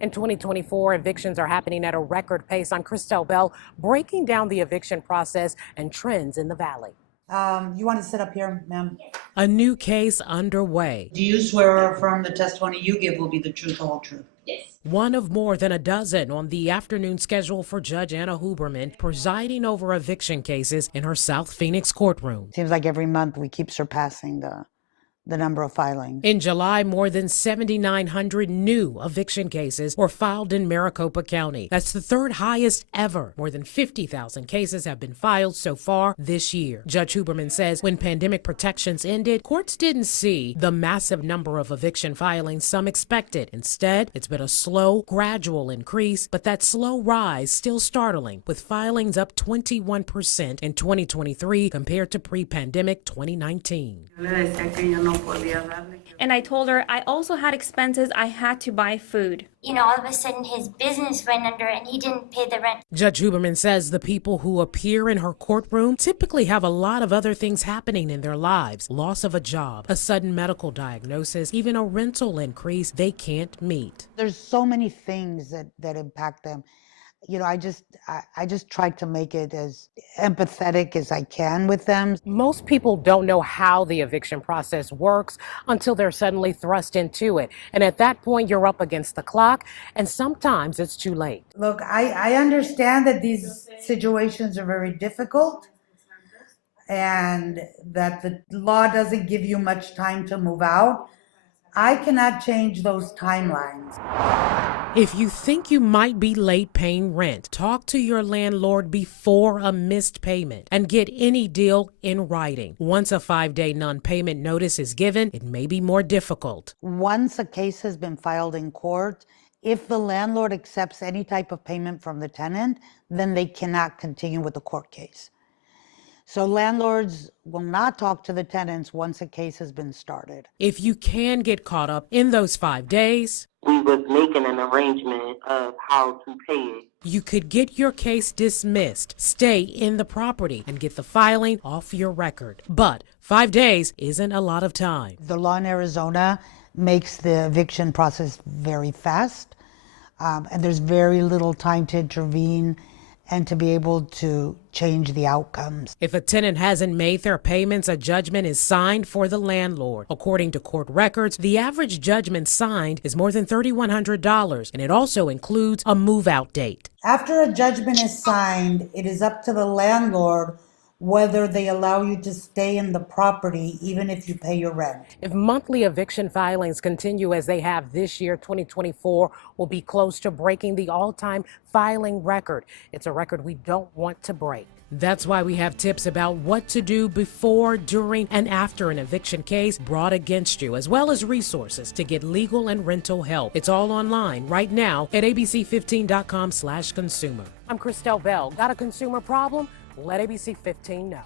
In 2024, evictions are happening at a record pace. I'm Christelle Bell, breaking down the eviction process and trends in the Valley. You want to sit up here, ma'am? A new case underway. Do you swear or affirm the testimony you give will be the truth, the whole truth? Yes. One of more than a dozen on the afternoon schedule for Judge Anna Huberman, presiding over eviction cases in her South Phoenix courtroom. Seems like every month we keep surpassing the number of filings. In July, more than 7,900 new eviction cases were filed in Maricopa County. That's the third highest ever. More than 50,000 cases have been filed so far this year. Judge Huberman says when pandemic protections ended, courts didn't see the massive number of eviction filings some expected. Instead, it's been a slow, gradual increase, but that slow rise still startling, with filings up 21% in 2023 compared to pre-pandemic 2019. And I told her I also had expenses. I had to buy food. You know, all of a sudden his business went under and he didn't pay the rent. Judge Huberman says the people who appear in her courtroom typically have a lot of other things happening in their lives. Loss of a job, a sudden medical diagnosis, even a rental increase they can't meet. There's so many things that impact them. You know, I just try to make it as empathetic as I can with them. Most people don't know how the eviction process works until they're suddenly thrust into it. And at that point, you're up against the clock, and sometimes it's too late. Look, I understand that these situations are very difficult and that the law doesn't give you much time to move out. I cannot change those timelines. If you think you might be late paying rent, talk to your landlord before a missed payment and get any deal in writing. Once a 5-day non-payment notice is given, it may be more difficult. Once a case has been filed in court, if the landlord accepts any type of payment from the tenant, then they cannot continue with the court case. So landlords will not talk to the tenants once a case has been started. If you can get caught up in those 5 days, we was making an arrangement of how to pay it. You could get your case dismissed, stay in the property, and get the filing off your record. But 5 days isn't a lot of time. The law in Arizona makes the eviction process very fast, and there's very little time to intervene and to be able to change the outcomes. If a tenant hasn't made their payments, a judgment is signed for the landlord. According to court records, the average judgment signed is more than $3,100, and it also includes a move-out date. After a judgment is signed, it is up to the landlord whether they allow you to stay in the property even if you pay your rent. If monthly eviction filings continue as they have this year, 2024 will be close to breaking the all-time filing record. It's a record we don't want to break. That's why we have tips about what to do before, during, and after an eviction case brought against you, as well as resources to get legal and rental help. It's all online right now at abc15.com/consumer. I'm Christelle Bell. Got a consumer problem? Let ABC 15 know.